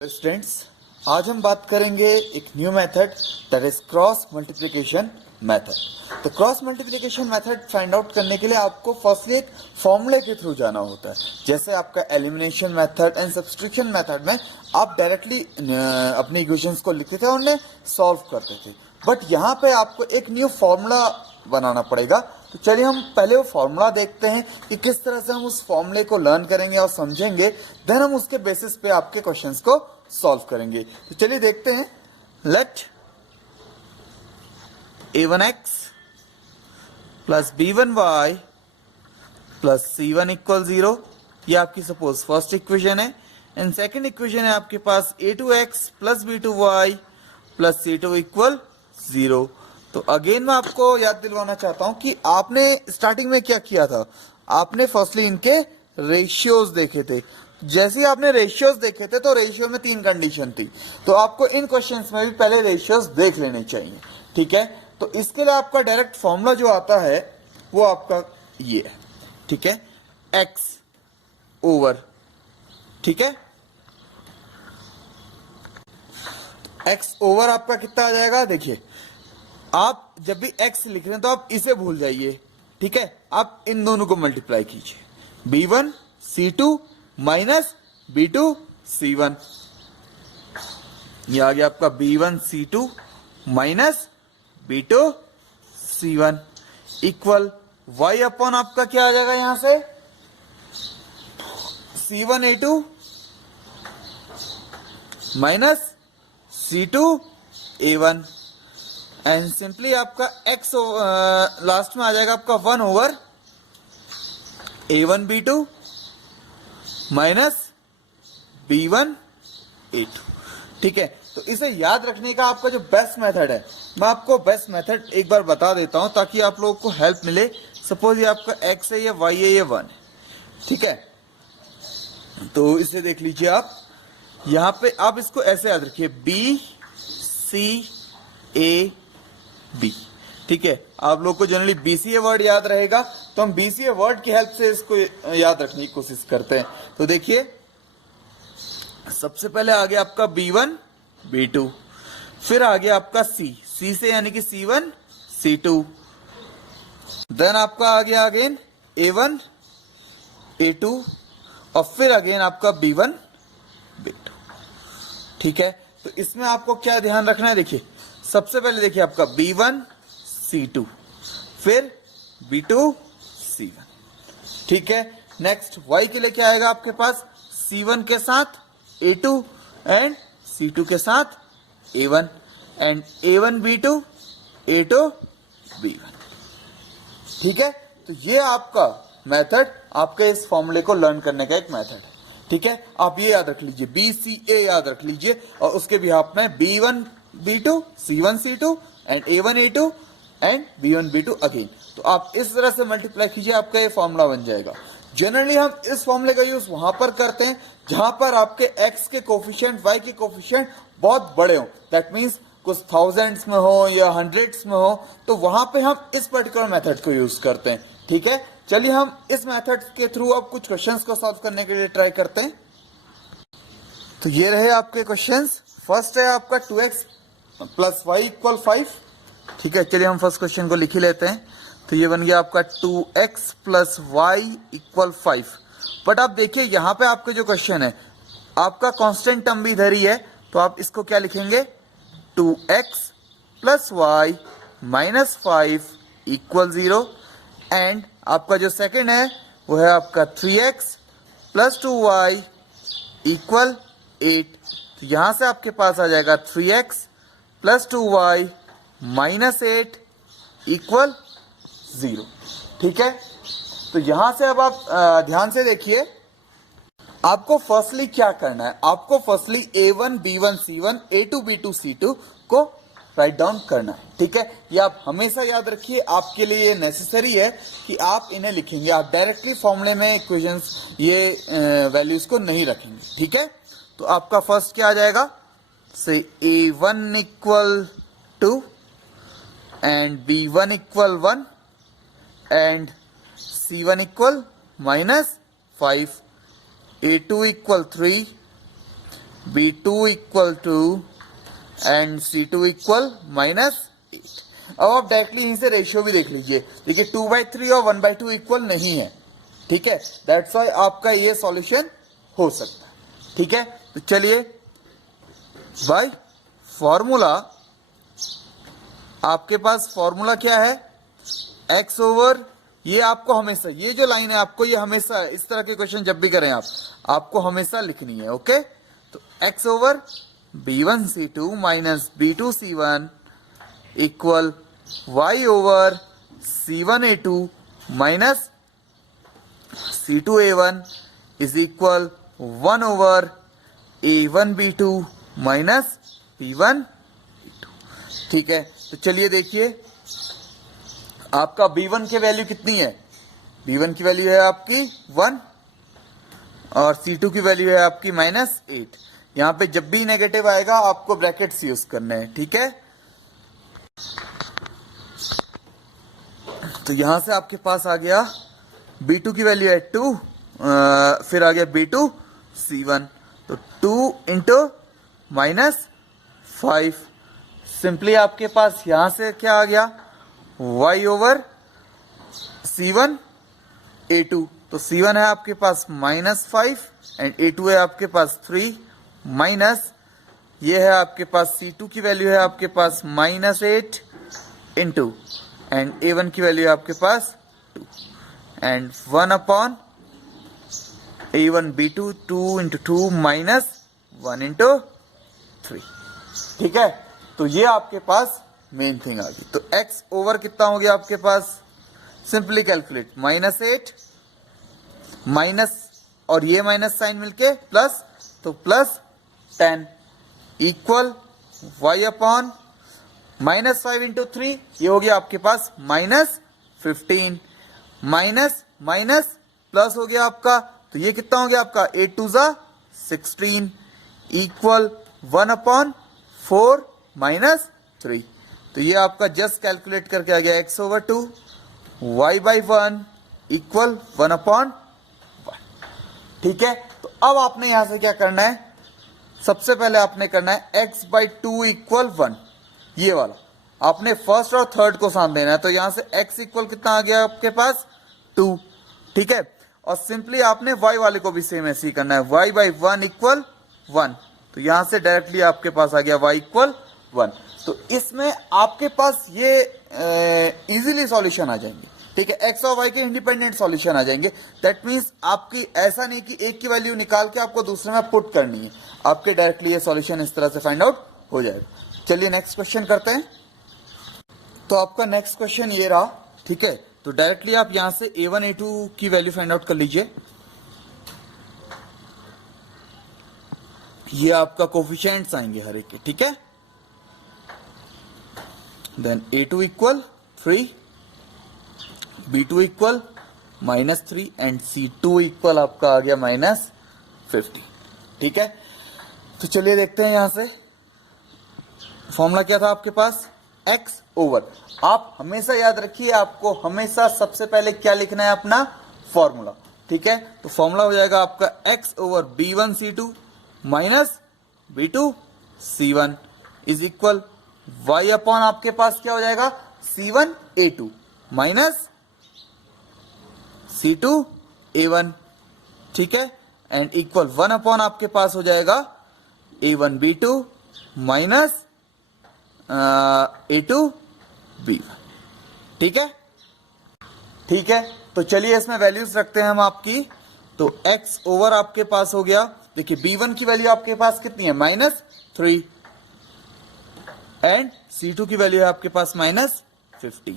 Students, आज हम बात करेंगे एक new method that is cross multiplication method. तो cross multiplication method find out करने के लिए आपको फर्स्टली एक फॉर्मूले के थ्रू जाना होता है। जैसे आपका elimination method and substitution method में आप डायरेक्टली अपनी इक्वेशंस को लिखते थे और उन्हें सॉल्व करते थे, बट यहाँ पे आपको एक न्यू फॉर्मूला बनाना पड़ेगा। तो चलिए हम पहले वो फॉर्मूला देखते हैं कि किस तरह से हम उस फॉर्मूले को लर्न करेंगे और समझेंगे, देन हम उसके बेसिस पे आपके क्वेश्चंस को सॉल्व करेंगे। तो चलिए देखते हैं। Late a1x plus b1y plus c1 equal 0, ये आपकी सपोज फर्स्ट इक्वेशन है। एंड सेकेंड इक्वेशन है आपके पास a2x plus b2y plus c2 equal 0। तो अगेन मैं आपको याद दिलवाना चाहता हूं कि आपने स्टार्टिंग में क्या किया था। आपने फर्स्टली इनके रेशियोज देखे थे। जैसे ही आपने रेशियोज देखे थे तो रेशियो में 3 कंडीशन थी, तो आपको इन क्वेश्चंस में भी पहले रेशियोज देख लेने चाहिए। ठीक है, तो इसके लिए आपका डायरेक्ट फॉर्मूला जो आता है वो आपका ये है। ठीक है, x ओवर, ठीक है, x ओवर आपका कितना आ जाएगा। देखिए, आप जब भी x लिख रहे हैं तो आप इसे भूल जाइए। ठीक है, आप इन दोनों को मल्टीप्लाई कीजिए, b1 c2 minus b2 c1। ये आ गया आपका b1 c2 minus b2 c1 equal y upon आपका क्या आ जाएगा यहां से, c1 a2 minus c2 a1। And simply आपका x लास्ट में आ जाएगा आपका 1 over a1 b2 minus b1 a2। ठीक है, तो इसे याद रखने का आपका जो बेस्ट मेथड है, मैं आपको बेस्ट मेथड एक बार बता देता हूं ताकि आप लोगों को हेल्प मिले। सपोज ये आपका x है, ये y है, ये 1 है। ठीक है, तो इसे देख लीजिए आप, यहां पे आप इसको ऐसे याद रखिए b c a b। ठीक है, आप लोग को जनरली BCA वर्ड याद रहेगा, तो हम BCA वर्ड की हेल्प से इसको याद रखने की कोशिश करते हैं। तो देखिए, सबसे पहले आ गया आपका B1 B2, फिर आ गया आपका C से यानी कि C1 C2, देन आपका आ गया अगेन A1 A2 और फिर अगेन आपका B1 B2। ठीक है, तो इसमें आपको क्या ध्यान रखना है। देखिए, सबसे पहले देखिए आपका b1 c2 फिर b2 c1। ठीक है, नेक्स्ट y के लिए क्या आएगा आपके पास, c1 के साथ a2 एंड c2 के साथ a1 and a1 b2 a2 b1। ठीक है, तो ये आपका मेथड आपके इस फॉर्मूले को लर्न करने का एक मेथड है। ठीक है, आप ये याद रख लीजिए, BCA याद रख लीजिए और उसके बिहाफ में b1 b2 c1 c2 and a1 a2 and b1 b2 again. तो आप इस तरह से मल्टीप्लाई कीजिए, आपका ये फॉर्मूला बन जाएगा। जनरली हम इस फॉर्मूले का यूज वहां पर करते हैं जहां पर आपके x के कोफिशिएंट y के कोफिशिएंट बहुत बड़े हो, दैट मीन्स कुछ थाउजेंड्स में हो या हंड्रेड्स में हो, तो वहां पे हम इस पर्टिकुलर मेथड को यूज करते हैं। ठीक है, चलिए हम इस मेथड के थ्रू अब कुछ क्वेश्चंस को सॉल्व करने के लिए ट्राई करते हैं। तो ये रहे आपके क्वेश्चंस। फर्स्ट है आपका 2x प्लस वाई इक्वल 5। ठीक है, चलिए हम फर्स्ट क्वेश्चन को लिख ही लेते हैं। तो ये बन गया आपका 2x plus Y equal 5। But आप देखिए, यहाँ पे आपका जो क्वेश्चन है, आपका कांस्टेंट टर्म भी इधर ही है, तो आप इसको क्या लिखेंगे, 2x plus y minus 5 equal 0। And आपका जो सेकेंड है वो है आपका 3x प्लस 2y इक्वल 8। तो यहां से आपके पास आ जाएगा 3x plus 2y minus 8 equal 0। ठीक है, तो यहां से अब आप ध्यान से देखिए, आपको फर्स्टली क्या करना है, आपको firstly a1 b1 c1 a2 b2 c2 को राइट डाउन करना है। ठीक है, ये आप हमेशा याद रखिए, आपके लिए ये नेसेसरी है कि आप इन्हें लिखेंगे, आप डायरेक्टली फॉर्मूले में इक्वेशंस ये वैल्यूज को नहीं रखेंगे। ठीक है, तो आपका फर्स्ट क्या आ जाएगा, से a1 equal 2 and b1 equal 1 and c1 equal minus 5, a2 equal 3, B2 equal two and C2 equal -8। अब आप डायरेक्टली यहीं से रेशियो भी देख लीजिए। देखिए 2/3 और 1/2 इक्वल नहीं है, ठीक है, दैट्स वाई आपका ये सॉल्यूशन हो सकता है। ठीक है, तो चलिए भाई फॉर्मूला, आपके पास फॉर्मूला क्या है, x ओवर, ये आपको हमेशा, ये जो लाइन है आपको ये हमेशा इस तरह के क्वेश्चन जब भी करें आपको हमेशा लिखनी है। ओके, तो x over B1C2 minus B2C1 equal y over C1A2 minus C2A1 is equal 1 over A1B2 minus B1B2। ठीक है, तो चलिए देखिए आपका B1 की वैल्यू कितनी है, B1 की वैल्यू है आपकी 1 और C2 की वैल्यू है आपकी -8। यहां पे जब भी नेगेटिव आएगा आपको ब्रैकेट्स यूज करने हैं। ठीक है, तो यहां से आपके पास आ गया B2 की वैल्यू है 2, फिर आ गया B2C1, तो 2 इंटू -5, सिंपली आपके पास यहां से क्या आ गया y ओवर C1A2, तो C1 है आपके पास -5 एंड A2 है आपके पास 3 माइनस, ये है आपके पास C2 की वैल्यू है आपके पास -8 इंटू एंड A1 की वैल्यू है आपके पास 2 and 1 upon A1B2, 2 into 2 minus 1 into 3। ठीक है, तो ये आपके पास मेन थिंग आ गई। तो x ओवर कितना हो गया आपके पास, सिंपली कैलकुलेट, -8 माइनस और ये माइनस साइन मिलके प्लस, तो +10 इक्वल y अपॉन -5 इंटू 3, ये हो गया आपके पास -15 माइनस माइनस प्लस हो गया आपका, तो ये कितना हो गया आपका 8 2 ज़ा 16 इक्वल 1 अपॉन 4 माइनस 3। तो ये आपका जस्ट कैलकुलेट करके आ गया x over 2 y/1 equal 1 upon 1। ठीक है, तो अब आपने यहां से क्या करना है, सबसे पहले आपने करना है x/2 इक्वल 1, ये वाला आपने फर्स्ट और थर्ड को साथ देना है। तो यहां से x इक्वल कितना आ गया आपके पास 2। ठीक है, और सिंपली आपने y वाले को भी सेम ऐसे ही करना है, y/1 इक्वल 1, तो यहां से डायरेक्टली आपके पास आ गया y इक्वल 1। तो इसमें आपके पास ये इजीली सॉल्यूशन आ जाएंगे। ठीक है, x और y के इंडिपेंडेंट सॉल्यूशन आ जाएंगे। दैट मीन्स आपकी ऐसा नहीं कि एक की वैल्यू निकाल के आपको दूसरे में पुट करनी है, आपके डायरेक्टली ये सॉल्यूशन इस तरह से फाइंड आउट हो जाएगा। चलिए नेक्स्ट क्वेश्चन करते हैं। तो आपका नेक्स्ट क्वेश्चन ये रहा। ठीक है, तो डायरेक्टली आप यहां से A1 A2 की वैल्यू फाइंड आउट कर लीजिए। ये आपका कोफिशिएंट्स आएंगे हर एक के। ठीक है, then A2 equal 3, B2 equal -3 and C2 equal आपका आ गया -50। ठीक है, तो चलिए देखते हैं यहां से फॉर्मूला क्या था आपके पास, x ओवर, आप हमेशा याद रखिए आपको हमेशा सबसे पहले क्या लिखना है, अपना फॉर्मूला। ठीक है, तो फॉर्मूला हो जाएगा आपका x over B1C2 minus B2C1 is equal y upon आपके पास क्या हो जाएगा C1A2 माइनस C2A1। ठीक है, एंड इक्वल 1 अपॉन आपके पास हो जाएगा A1B2 माइनस A2B1। ठीक है, ठीक है, तो चलिए इसमें वैल्यूज रखते हैं हम आपकी। तो x ओवर आपके पास हो गया, देखिए B1 की वैल्यू आपके पास कितनी है -3 एंड C2 की वैल्यू है आपके पास -15।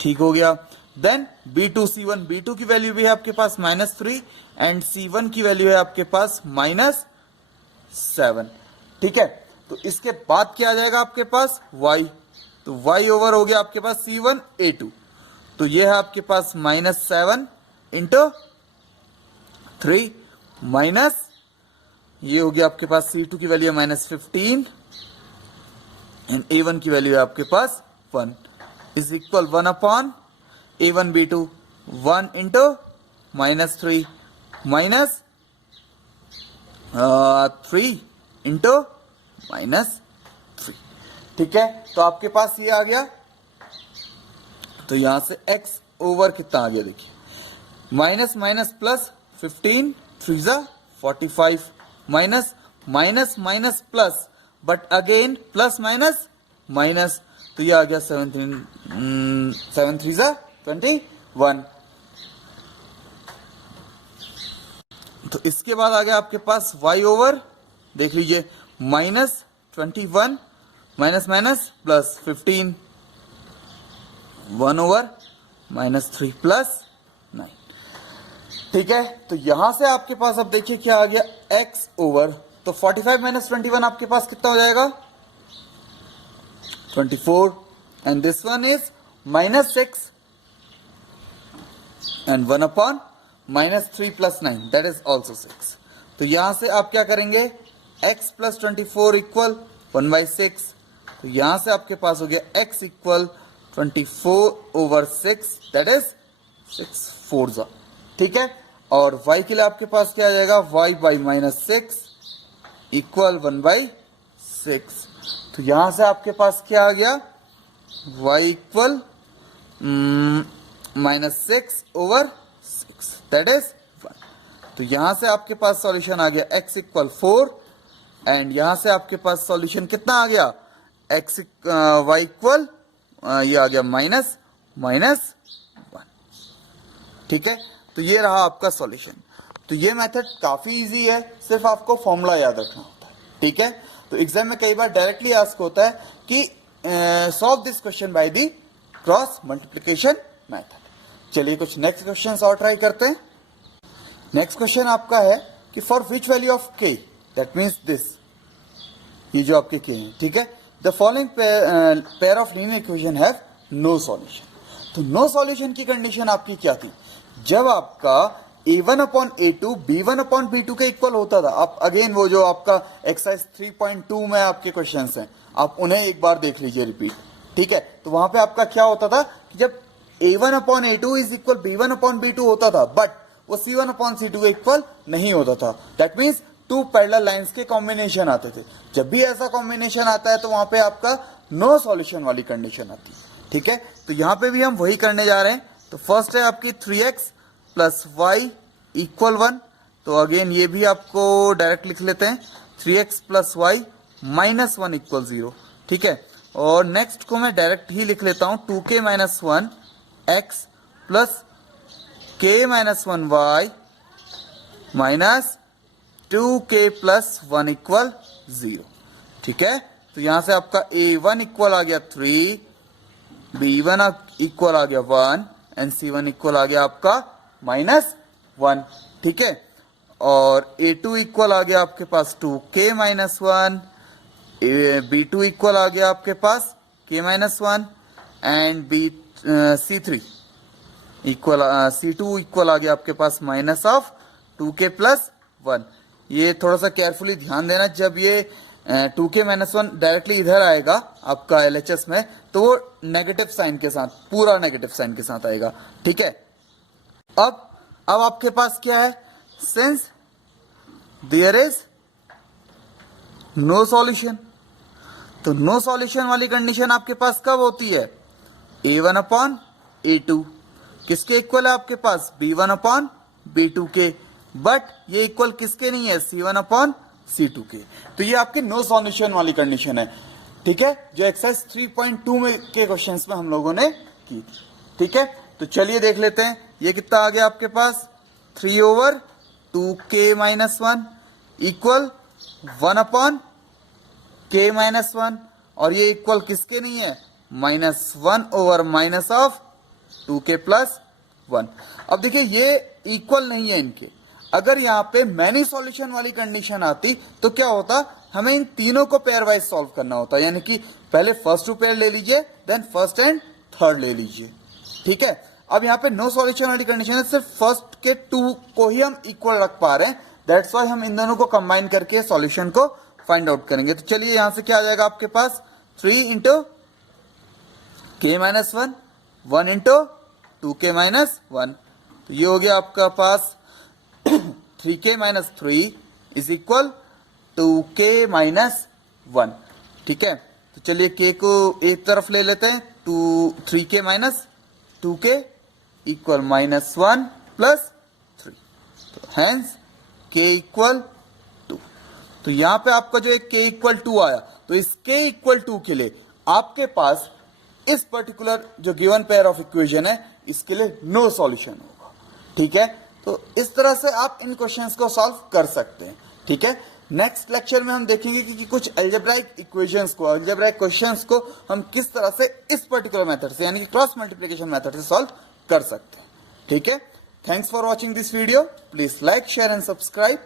ठीक हो गया, देन B2C1, B2 की वैल्यू भी है आपके पास -3 एंड C1 की वैल्यू है आपके पास -7। ठीक है, तो इसके बाद क्या आ जाएगा आपके पास y, तो y ओवर हो गया आपके पास C1A2, तो ये है आपके पास -7 इंटू 3 माइनस, ये हो गया आपके पास C2 की वैल्यू है -15 एंड A1 की वैल्यू है आपके पास 1 is equal 1 upon A1B2 1 into -3 minus 3 into -3। ठीक है, तो आपके पास ये आ गया। तो यहां से x ओवर कितना आ गया देखिए, माइनस माइनस प्लस 15 3 जा 45 minus minus minus plus, but again plus minus minus, तो ये आ गया 7 3 जा 21। तो इसके बाद आ गया आपके पास y ओवर, देख लीजिए, -21 minus minus plus 15 1 over -3 plus 9। ठीक है, तो यहां से आपके पास अब देखिए क्या आ गया, x ओवर, तो 45 माइनस 21 आपके पास कितना हो जाएगा 24, and this one is -6 and 1 upon -3 plus 9 that is also 6। तो यहां से आप क्या करेंगे, x प्लस 24 इक्वल 1/6, तो यहां से आपके पास हो गया x equal 24 over 6 that is 6 4 ठीक है, और y के लिए आपके पास क्या आ जाएगा, y बाई -6 इक्वल 1/6। तो यहां से आपके पास क्या आ गया, y equal -6 over 6 that is 1। तो यहां से आपके पास सॉल्यूशन आ गया x इक्वल 4, एंड यहां से आपके पास सॉल्यूशन कितना आ गया, y इक्वल ये आ गया -1। ठीक है, तो ये रहा आपका सॉल्यूशन। तो ये मेथड काफी इजी है, सिर्फ आपको फॉर्मूला याद रखना होता है। ठीक है, तो एग्जाम में कई बार डायरेक्टली आस्क होता है कि solve this question by the cross multiplication method. चलिए कुछ नेक्स्ट क्वेश्चन और ट्राई करते हैं। नेक्स्ट क्वेश्चन आपका है कि for which value of k, that means this, ये जो आपके k है, ठीक है, the following pair of linear equation have no solution. तो नो सॉल्यूशन की कंडीशन आपकी क्या थी, जब आपका a1 upon a2 b1 upon b2 के इक्वल होता था। आप अगेन वो जो आपका एक्सरसाइज 3.2 में आपके क्वेश्चंस हैं, आप उन्हें एक बार देख लीजिए रिपीट। ठीक है, तो वहां पे आपका क्या होता था कि जब a1 upon a2 is equal b1 upon b2 होता था, बट वो c1 अपॉन c2 के इक्वल नहीं होता था। That means two parallel lines के कॉम्बिनेशन आते थे। जब भी ऐसा कॉम्बिनेशन आता है तो वहां पे आपका नो सॉल्यूशन वाली कंडीशन आती है। ठीक है, तो यहां पे भी हम वही करने जा रहे हैं। तो फर्स्ट है आपकी 3x प्लस वाई इक्वल 1, तो अगेन ये भी आपको डायरेक्ट लिख लेते हैं, 3x plus y minus 1 equal 0। ठीक है, और नेक्स्ट को मैं डायरेक्ट ही लिख लेता हूं, 2k minus 1 x plus k minus 1 y minus 2k plus 1 equal 0। ठीक है, तो यहां से आपका a1 इक्वल आ गया 3, b1 इक्वल आ गया 1 एंड c1 इक्वल आ गया आपका -1। ठीक है, और a2 इक्वल आ गया आपके पास 2k माइनस 1, b2 इक्वल आ गया आपके पास k minus 1 and c3 equal c2 equal आ गया आपके पास माइनस ऑफ 2k प्लस 1। ये थोड़ा सा केयरफुली ध्यान देना, जब ये 2k माइनस 1 डायरेक्टली इधर आएगा आपका LHS में, तो वो नेगेटिव साइन के साथ, पूरा नेगेटिव साइन के साथ आएगा। ठीक है, अब आपके पास क्या है, since there is no solution, तो नो सॉल्यूशन वाली कंडीशन आपके पास कब होती है, a1 अपॉन a2 किसके इक्वल है आपके पास, b1 अपॉन b2 के, बट ये इक्वल किसके नहीं है, c1 अपॉन c2 के। तो ये आपके नो सॉल्यूशन वाली कंडीशन है। ठीक है, जो एक्सरसाइज 3.2 में के क्वेश्चंस में हम लोगों ने की। ठीक है, तो चलिए देख लेते हैं, ये कितना आ गया आपके पास, 3 over 2k minus 1 equal 1 upon k minus 1, और ये इक्वल किसके नहीं है, -1 over minus of 2k plus 1। अब देखिए ये इक्वल नहीं है इनके, अगर यहाँ पे मैनी सॉल्यूशन वाली कंडीशन आती तो क्या होता, हमें इन तीनों को पेयर वाइज सॉल्व करना होता, यानी कि पहले फर्स्ट टू पेयर ले लीजिए, देन फर्स्ट एंड थर्ड ले लीजिए। ठीक है, अब यहाँ पे नो सॉल्यूशन वाली कंडीशन है, सिर्फ फर्स्ट के 2 को ही हम इक्वल रख पा रहे हैं, दैट्स वाई हम इन दोनों को कंबाइन करके सॉल्यूशन को फाइंड आउट करेंगे। तो चलिए यहां से क्या आ जाएगा आपके पास, 3 into k minus 1, 1 into 2k minus 1, तो ये हो गया आपका पास 3k minus 3 is equal 2k minus 1। ठीक है, तो चलिए k को एक तरफ ले लेते हैं, 3k minus 2k equal minus 1 plus 3, तो हैंस k इक्वल 2। तो यहां पे आपका जो एक k इक्वल 2 आया, तो इस k इक्वल 2 के लिए आपके पास इस पर्टिकुलर जो गिवन पेयर ऑफ इक्वेशन है इसके लिए नो सॉल्यूशन होगा। ठीक है, तो इस तरह से आप इन क्वेश्चंस को सॉल्व कर सकते हैं। ठीक है, नेक्स्ट लेक्चर में हम देखेंगे कि कुछ अलजेब्राइक इक्वेशंस को, अलजेब्राइक क्वेश्चंस को हम किस तरह से इस पर्टिकुलर मेथड से यानी कि क्रॉस मल्टीप्लिकेशन मेथड से सॉल्व कर सकते हैं। ठीक है, thanks for watching this video, please like share and subscribe.